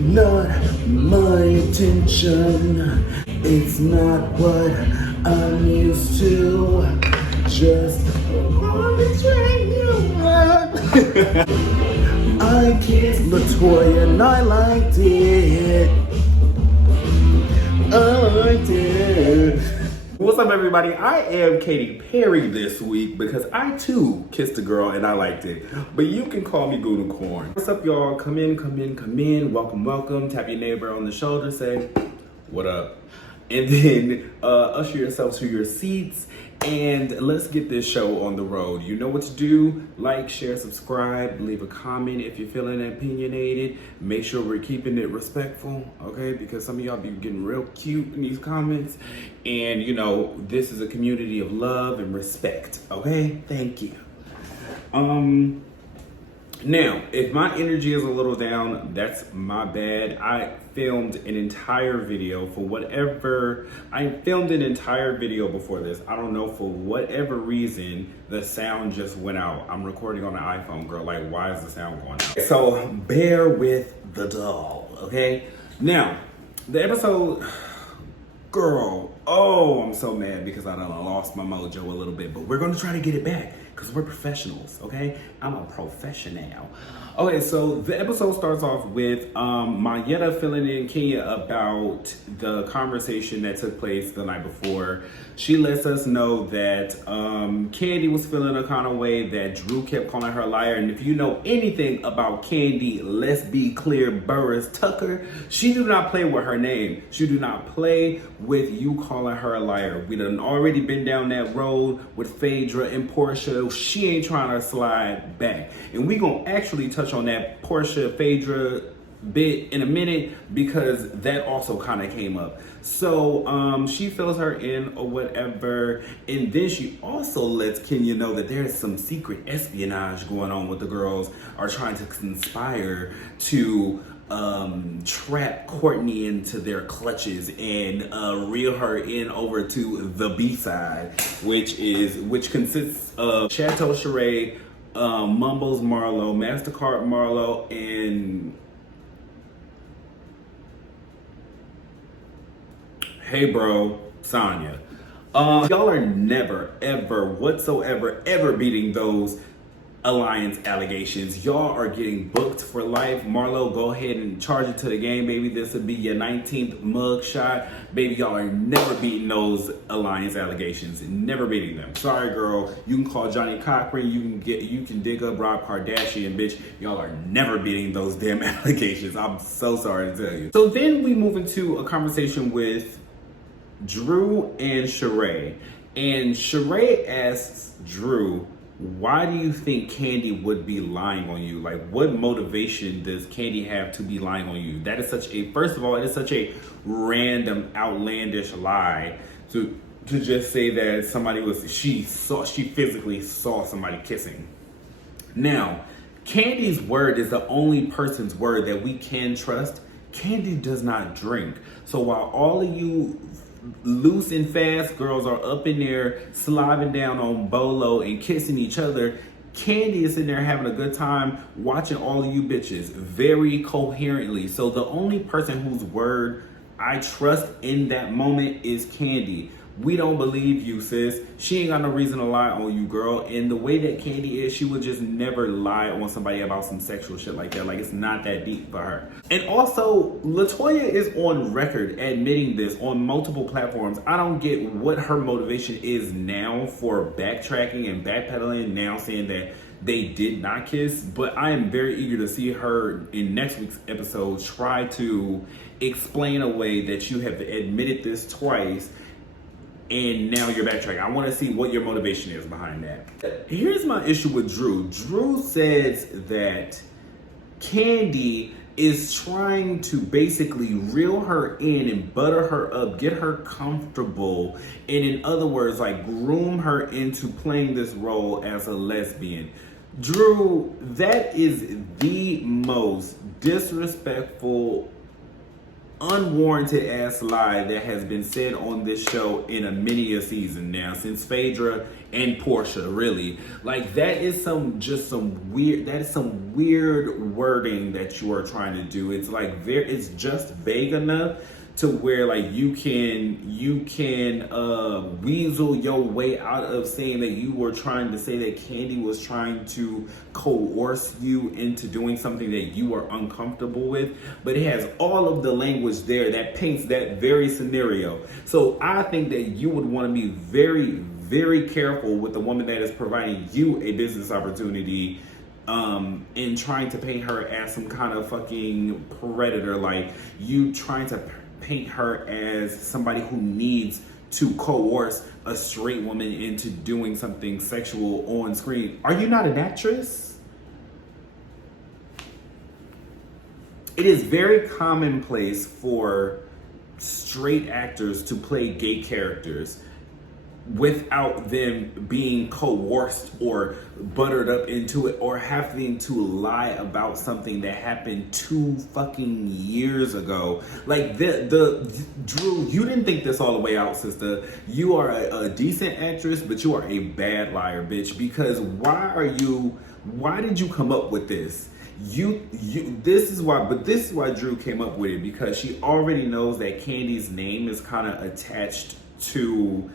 not my intention. It's not what I'm used to. Just between you and I kissed Latoya and I liked it. I liked it. What's up, everybody? I am Katy Perry this week because I too kissed a girl and I liked it. But you can call me Goonicorn. What's up, y'all? Come in, come in, come in. Welcome, welcome. Tap your neighbor on the shoulder, say, what up? And then usher yourself to your seats and let's get this show on the road. You know what to do. Like, share, subscribe, leave a comment if you're feeling opinionated. Make sure we're keeping it respectful, okay? Because some of y'all be getting real cute in these comments. And you know, this is a community of love and respect, okay? Thank you. Now, if my energy is a little down, that's my bad. I filmed an entire video before this. I don't know, for whatever reason, the sound just went out. I'm recording on an iPhone, girl. Like, why is the sound going out? So, bear with the doll, okay? Now, the episode... Girl, oh, I'm so mad because I done lost my mojo a little bit, but we're gonna try to get it back because we're professionals, okay? I'm a professional. Okay, so the episode starts off with Mayetta filling in Kenya about the conversation that took place the night before. She lets us know that Candy was feeling a kind of way, that Drew kept calling her a liar. And if you know anything about Candy, let's be clear, Burris Tucker, she do not play with her name. She do not play with you calling her a liar. We done already been down that road with Phaedra and Portia. She ain't trying to slide back. And we gonna actually touch on that Portia Phaedra bit in a minute because that also kind of came up. So she fills her in or whatever, and then she also lets Kenya know that there's some secret espionage going on with the girls are trying to conspire to trap Courtney into their clutches and reel her in over to the B-side, which consists of Chateau Sheree, Mumbles Marlowe, MasterCard Marlowe, and Hey Bro, Sonya. Y'all are never, ever, whatsoever, ever beating those alliance allegations. Y'all are getting booked for life. Marlo, go ahead and charge it to the game, baby. This will be your 19th mug shot. Baby, y'all are never beating those alliance allegations. Never beating them. Sorry, girl. You can call Johnny Cochran. You can dig up Rob Kardashian, bitch. Y'all are never beating those damn allegations. I'm so sorry to tell you. So then we move into a conversation with Drew and Sheree. And Sheree asks Drew, why do you think Candy would be lying on you? Like, what motivation does Candy have to be lying on you? That is first of all, it is such a random, outlandish lie to just say that she physically saw somebody kissing. Now, Candy's word is the only person's word that we can trust. Candy does not drink. So while all of you loose and fast girls are up in there slobbing down on Bolo and kissing each other, Candy is in there having a good time watching all of you bitches very coherently. So the only person whose word I trust in that moment is Candy. We don't believe you, sis. She ain't got no reason to lie on you, girl. And the way that Candy is, she would just never lie on somebody about some sexual shit like that. Like, it's not that deep for her. And also, Latoya is on record admitting this on multiple platforms. I don't get what her motivation is now for backtracking and backpedaling, now saying that they did not kiss. But I am very eager to see her in next week's episode try to explain away that you have admitted this twice and now you're backtracking. I want to see what your motivation is behind that. Here's my issue with Drew. Drew says that Candy is trying to basically reel her in and butter her up, get her comfortable, and in other words, like groom her into playing this role as a lesbian. Drew, that is the most disrespectful unwarranted ass lie that has been said on this show in a many a season now, since Phaedra and Portia, really. Like, that is some weird wording that you are trying to do. It's like it's just vague enough to where like you can weasel your way out of saying that you were trying to say that Kandi was trying to coerce you into doing something that you are uncomfortable with. But it has all of the language there that paints that very scenario. So I think that you would want to be very, very careful with the woman that is providing you a business opportunity, in trying to paint her as some kind of fucking predator. Like, you trying to paint her as somebody who needs to coerce a straight woman into doing something sexual on screen. Are you not an actress? It is very commonplace for straight actors to play gay characters without them being coerced or buttered up into it, or having to lie about something that happened 2 fucking years ago. Like, the Drew, you didn't think this all the way out, sister. You are a decent actress, but you are a bad liar, bitch. Because why did you come up with this? This is why Drew came up with it, because she already knows that Kandi's name is kind of attached to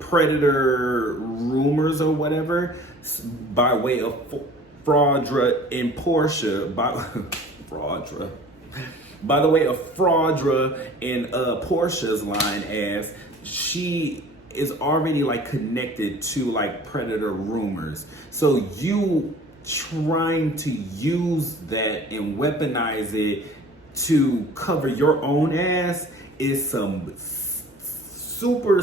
predator rumors or whatever, by way of Phaedra and Portia, by the way of Phaedra and Portia's line, as she is already like connected to like predator rumors. So you trying to use that and weaponize it to cover your own ass is some super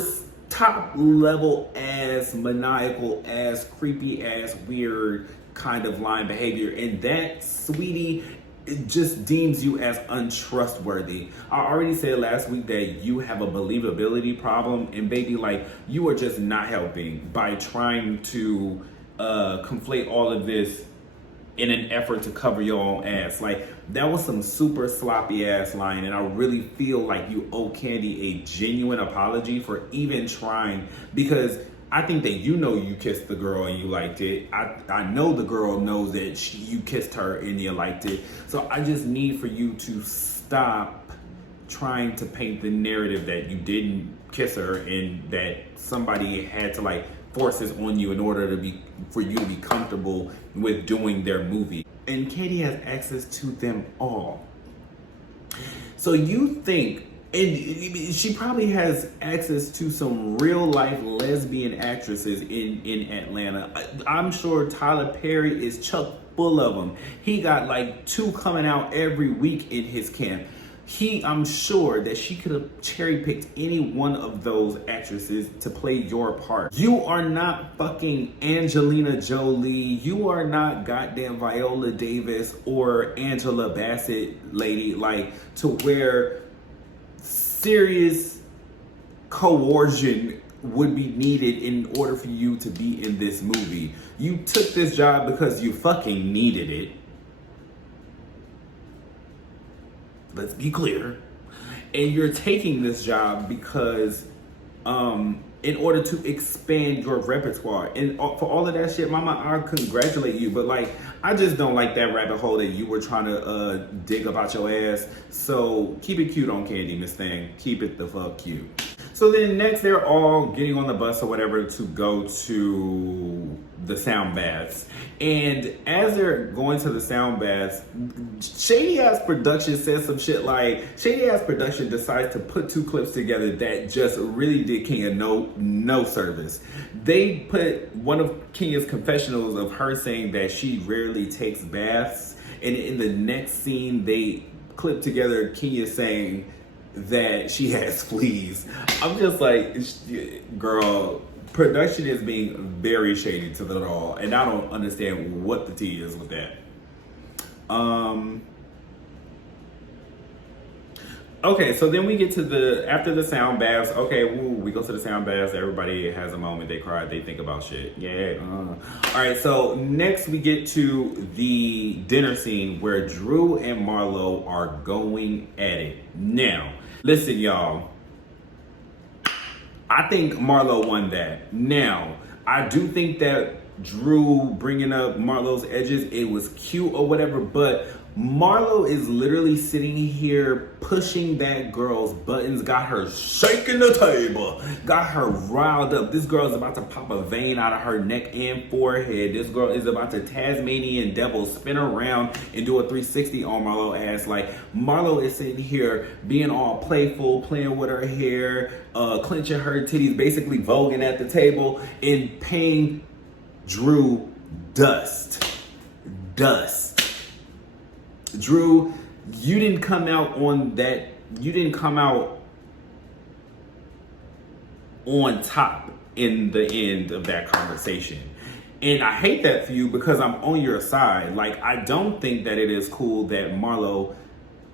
top level ass, maniacal ass, creepy ass, weird kind of line behavior. And that, sweetie, it just deems you as untrustworthy. I already said last week that you have a believability problem, and baby, like, you are just not helping by trying to conflate all of this in an effort to cover your own ass. Like, that was some super sloppy ass line, and I really feel like you owe Kandi a genuine apology for even trying, because I think that you kissed the girl and you liked it. I know the girl knows that you kissed her and you liked it. So I just need for you to stop trying to paint the narrative that you didn't kiss her and that somebody had to like force this on you in order for you to be comfortable with doing their movie. And Kandi has access to them all. So you think, and she probably has access to some real life lesbian actresses in Atlanta. I'm sure Tyler Perry is chock full of them. He got like 2 coming out every week in his camp. I'm sure that she could have cherry picked any one of those actresses to play your part. You are not fucking Angelina Jolie. You are not goddamn Viola Davis or Angela Bassett, lady, like, to where serious coercion would be needed in order for you to be in this movie. You took this job because you fucking needed it. Let's be clear. And you're taking this job because in order to expand your repertoire. And for all of that shit, mama, I congratulate you. But like, I just don't like that rabbit hole that you were trying to dig about your ass. So keep it cute on Kandi, Miss Thing. Keep it the fuck cute. So then next, they're all getting on the bus or whatever to go to the sound baths. And as they're going to the sound baths, Shady Ass Production says some shit like, Shady Ass Production decides to put 2 clips together that just really did Kenya no service. They put one of Kenya's confessionals of her saying that she rarely takes baths. And in the next scene, they clip together Kenya saying that she has fleas. I'm just like, girl, production is being very shady to it all, and I don't understand what the tea is with that. Okay, so then we get to after the sound baths. Okay, woo, we go to the sound baths. Everybody has a moment. They cry. They think about shit. Yeah. All right, so next we get to the dinner scene where Drew and Marlo are going at it. Now, listen, y'all. I think Marlo won that. Now, I do think that Drew bringing up Marlo's edges, it was cute or whatever, but Marlo is literally sitting here pushing that girl's buttons, got her shaking the table, got her riled up. This girl is about to pop a vein out of her neck and forehead. This girl is about to Tasmanian devil spin around and do a 360 on Marlo ass. Like, Marlo is sitting here being all playful, playing with her hair, clenching her titties, basically voguing at the table and paying Drew dust. Drew, you didn't come out on that. You didn't come out on top in the end of that conversation. And I hate that for you because I'm on your side. Like, I don't think that it is cool that Marlo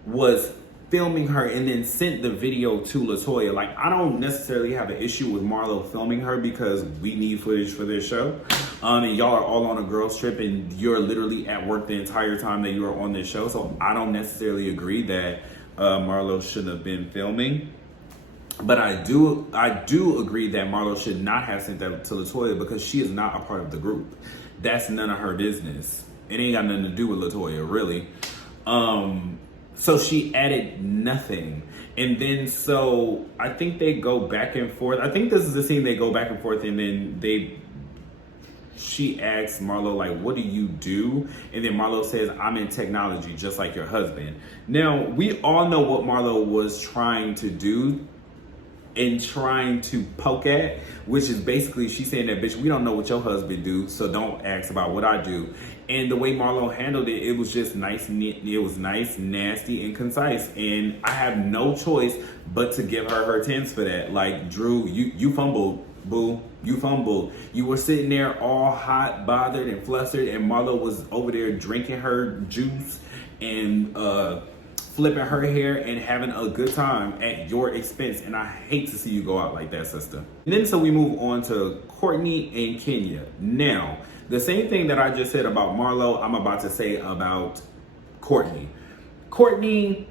was filming her and then sent the video to LaToya. Like, I don't necessarily have an issue with Marlo filming her because we need footage for this show. And y'all are all on a girls trip and you're literally at work the entire time that you are on this show. So I don't necessarily agree that Marlo shouldn't have been filming. But I do agree that Marlo should not have sent that to LaToya because she is not a part of the group. That's none of her business. It ain't got nothing to do with LaToya, really. So she added nothing. And then so I think they go back and forth. I think this is the scene they go back and forth and then she asks Marlo, like, what do you do? And then Marlo says, I'm in technology, just like your husband. Now, we all know what Marlo was trying to do and trying to poke at, which is basically she's saying that, bitch, we don't know what your husband do, so don't ask about what I do. And the way Marlo handled it, it was just nice, it was nice, nasty, and concise. And I have no choice but to give her tens for that. Like, Drew, you fumbled, boo. You fumbled. You were sitting there all hot, bothered, and flustered, and Marlo was over there drinking her juice and flipping her hair and having a good time at your expense. And I hate to see you go out like that, sister. And then so we move on to Courtney and Kenya. Now, the same thing that I just said about Marlo, I'm about to say about Courtney. Courtney,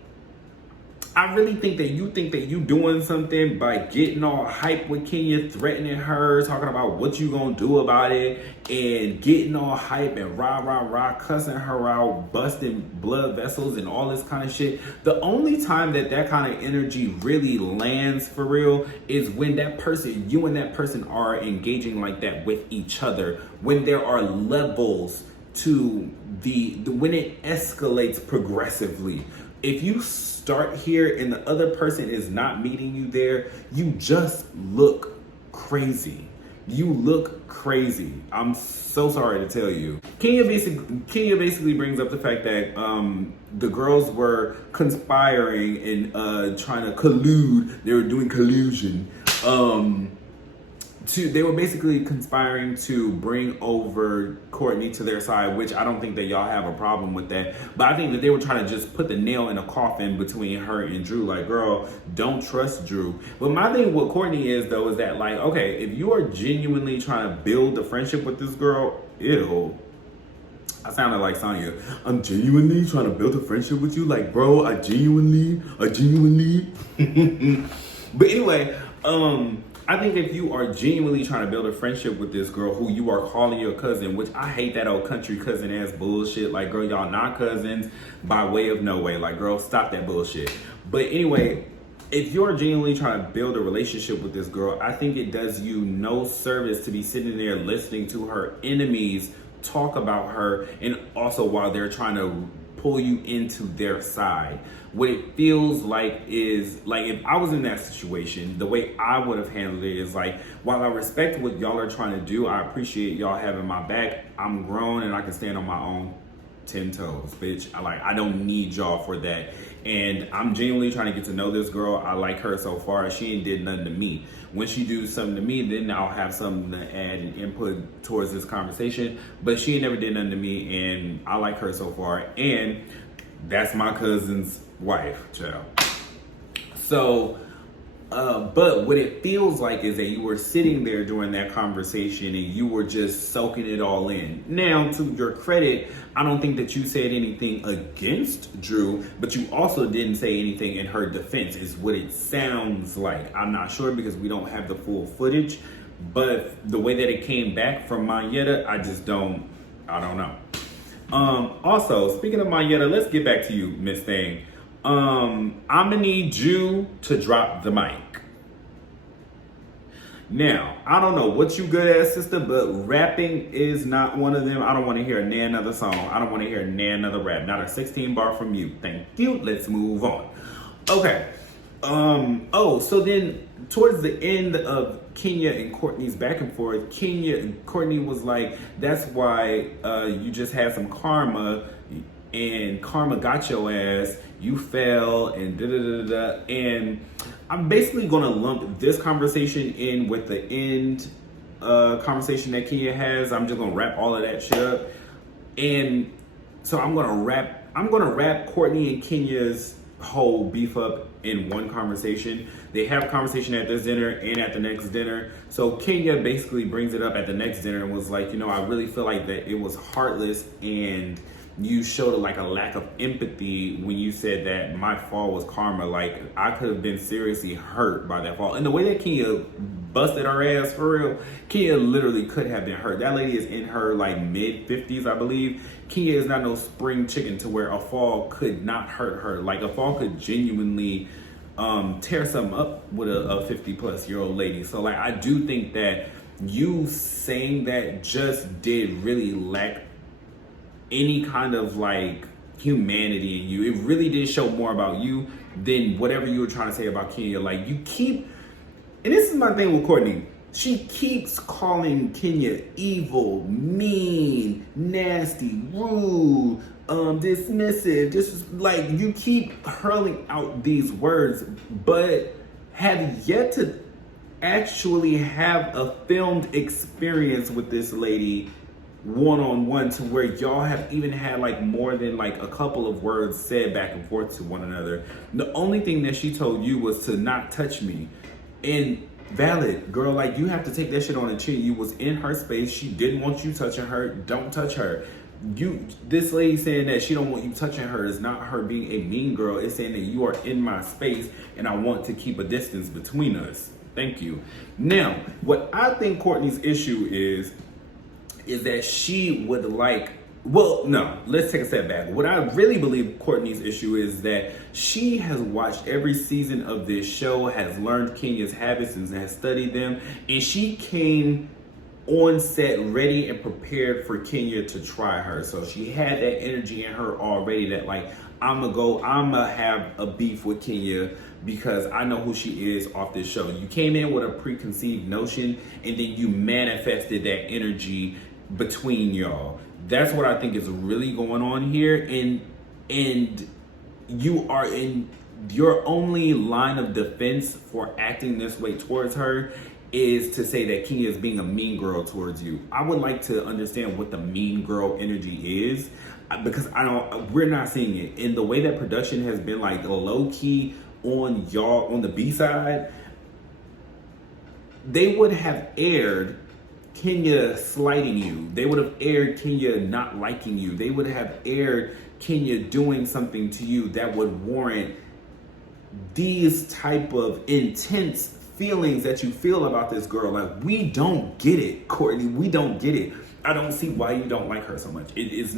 I really think that you doing something by getting all hype with Kenya, threatening her, talking about what you gonna do about it, and getting all hype and rah, cussing her out, busting blood vessels and all this kind of shit. The only time that kind of energy really lands for real is when that person, you and that person are engaging like that with each other, when there are levels to when it escalates progressively. If you start here and the other person is not meeting you there, you just look crazy. You look crazy. I'm so sorry to tell you. Kenya basically brings up the fact that the girls were conspiring and trying to collude. They were doing collusion. They were basically conspiring to bring over Courtney to their side, which I don't think that y'all have a problem with that. But I think that they were trying to just put the nail in a coffin between her and Drew. Like, girl, don't trust Drew. But my thing with Courtney is, though, is that, like, okay, if you are genuinely trying to build a friendship with this girl, ew. I sounded like Sonya. I'm genuinely trying to build a friendship with you. Like, bro, I genuinely. But anyway, I think if you are genuinely trying to build a friendship with this girl who you are calling your cousin, which I hate that old country cousin ass bullshit. Like, girl, y'all not cousins by way of no way. Like, girl, stop that bullshit. But anyway, if you're genuinely trying to build a relationship with this girl, I think it does you no service to be sitting there listening to her enemies talk about her, and also while they're trying to pull you into their side. What it feels like is, like, if I was in that situation, the way I would have handled it is like, while I respect what y'all are trying to do, I appreciate y'all having my back. I'm grown and I can stand on my own 10 toes, bitch. I don't need y'all for that. And I'm genuinely trying to get to know this girl. I like her so far. She ain't did nothing to me. When she do something to me, then I'll have something to add and input towards this conversation. But she ain't never did nothing to me, and I like her so far. And that's my cousin's wife, child. So, but what it feels like is that you were sitting there during that conversation and you were just soaking it all in. Now, to your credit, I don't think that you said anything against Drew, but you also didn't say anything in her defense, is what it sounds like. I'm not sure because we don't have the full footage, but the way that it came back from Mayetta, I don't know. Also, speaking of Mayetta, let's get back to you, Miss Thing. I'm gonna need you to drop the mic. Now, I don't know what you good at, sister, but rapping is not one of them. I don't want to hear another song. I don't want to hear another rap. Not a 16 bar from you. Thank you. Let's move on. Okay. So then towards the end of Kenya and Courtney's back and forth, Courtney was like, that's why you just had some karma and karma got your ass, you fell, and da-da-da-da-da. And I'm basically gonna lump this conversation in with the end conversation that Kenya has. I'm just gonna wrap all of that shit up. And so I'm gonna wrap Courtney and Kenya's whole beef up in one conversation. They have a conversation at this dinner and at the next dinner. So Kenya basically brings it up at the next dinner and was like, I really feel like that it was heartless and you showed a lack of empathy when you said that my fall was karma. Like, I could have been seriously hurt by that fall. And the way that Kenya busted her ass, for real, Kenya literally could have been hurt. That lady is in her mid 50s, I believe. Kenya is not no spring chicken to where a fall could not hurt her. Like, a fall could genuinely tear something up with a 50 plus year old lady. So I do think that you saying that just did really lack any kind of humanity in you. It really did show more about you than whatever you were trying to say about Kenya. You keep, and this is my thing with Courtney, she keeps calling Kenya evil, mean, nasty, rude, dismissive, just you keep hurling out these words, but have yet to actually have a filmed experience with this lady one-on-one to where y'all have even had more than a couple of words said back and forth to one another. The only thing that she told you was to not touch me. And valid, girl, you have to take that shit on the chin. You was in her space. She didn't want you touching her. Don't touch her. This lady saying that she don't want you touching her is not her being a mean girl. It's saying that you are in my space and I want to keep a distance between us. Thank you. Now, what I think Courtney's issue is that she would let's take a step back. What I really believe Courtney's issue is that she has watched every season of this show, has learned Kenya's habits and has studied them, and she came on set ready and prepared for Kenya to try her. So she had that energy in her already that I'ma have a beef with Kenya because I know who she is off this show. You came in with a preconceived notion and then you manifested that energy between y'all. That's what I think is really going on here. And you are in your only line of defense for acting this way towards her is to say that Kenya is being a mean girl towards you. I would like to understand what the mean girl energy is because we're not seeing it. In the way that production has been low key on y'all on the B side, they would have aired Kenya slighting you. They would have aired Kenya not liking you. They would have aired Kenya doing something to you that would warrant these type of intense feelings that you feel about this girl. We don't get it, Courtney. We don't get it. I don't see why you don't like her so much. It's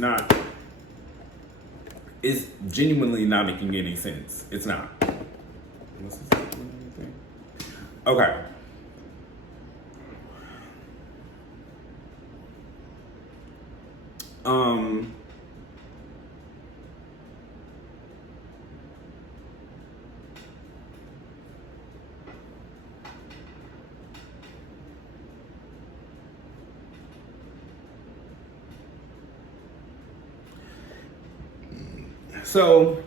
genuinely not making any sense. It's not. Okay. So,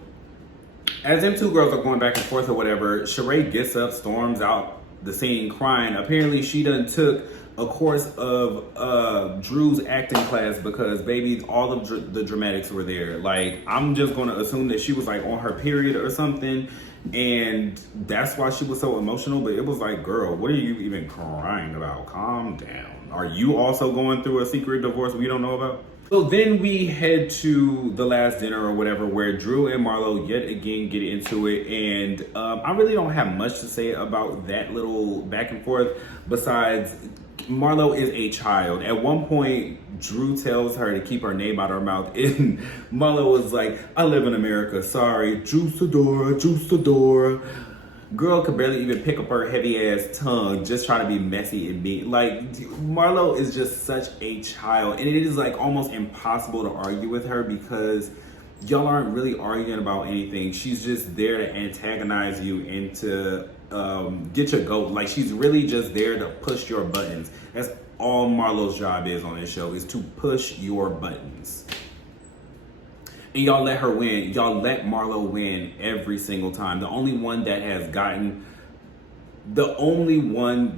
as them two girls are going back and forth or whatever, Sheree gets up, storms out the scene crying. Apparently, she done took a course of Drew's acting class because baby, all of the dramatics were there. Like, I'm just gonna assume that she was like on her period or something, and that's why she was so emotional. But it was like, girl, what are you even crying about? Calm down. Are you also going through a secret divorce we don't know about? So then we head to the last dinner or whatever, where Drew and Marlo yet again get into it. And I really don't have much to say about that little back and forth, besides Marlo is a child. At one point, Drew tells her to keep her name out of her mouth. And Marlo was like, I live in America, sorry. Juice-adora, Juice-adora. Girl could barely even pick up her heavy ass tongue, just trying to be messy and mean. Like, Marlo is just such a child, and it is like almost impossible to argue with her because y'all aren't really arguing about anything. She's just there to antagonize you and to get your goat. Like, she's really just there to push your buttons. That's all Marlo's job is on this show, is to push your buttons. And y'all let her win. Y'all let Marlo win every single time. The only one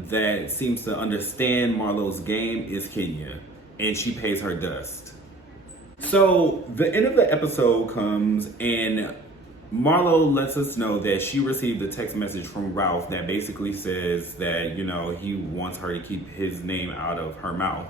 that seems to understand Marlo's game is Kenya. And she pays her dust. So the end of the episode comes and Marlo lets us know that she received a text message from Ralph that basically says that, you know, he wants her to keep his name out of her mouth.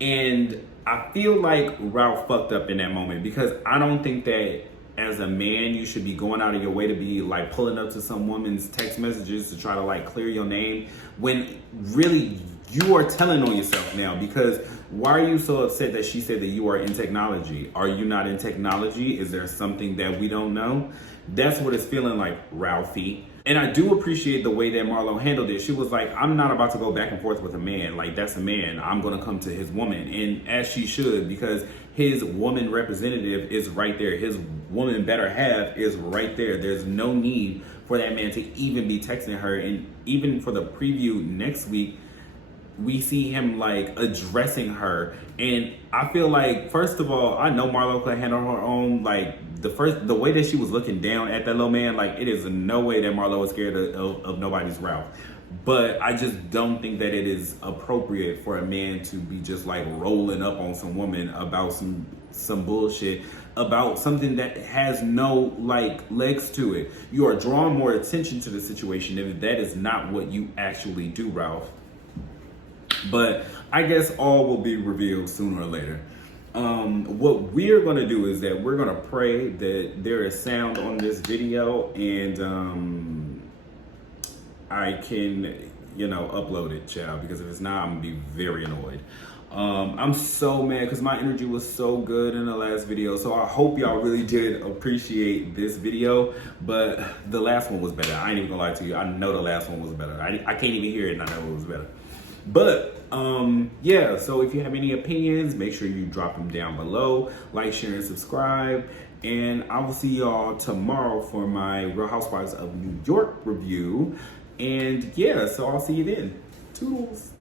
And I feel like Ralph fucked up in that moment because I don't think that as a man you should be going out of your way to be like pulling up to some woman's text messages to try to like clear your name when really you are telling on yourself now. Because why are you so upset that she said that you are in technology? Are you not in technology? Is there something that we don't know? That's what it's feeling like, Ralphie. And I do appreciate the way that Marlo handled it. She was like, I'm not about to go back and forth with a man. Like, that's a man. I'm going to come to his woman. And as she should, because his woman representative is right there. His woman better half is right there. There's no need for that man to even be texting her. And even for the preview next week, we see him like addressing her. And I feel like, first of all, I know Marlo could handle her own. Like, the way that she was looking down at that little man, like, it is no way that Marlo is scared of nobody's Ralph. But I just don't think that it is appropriate for a man to be just like rolling up on some woman about some bullshit, about something that has no like legs to it. You are drawing more attention to the situation if that is not what you actually do, Ralph. But I guess all will be revealed sooner or later. What we're going to do is that we're going to pray that there is sound on this video and I can, upload it, child, because if it's not, I'm going to be very annoyed. I'm so mad because my energy was so good in the last video. So I hope y'all really did appreciate this video, but the last one was better. I ain't even gonna lie to you. I know the last one was better. I can't even hear it and I know it was better. But yeah, so if you have any opinions, make sure you drop them down below. Like, share, and subscribe. And I will see y'all tomorrow for my Real Housewives of New York review. And yeah, so I'll see you then. Toodles.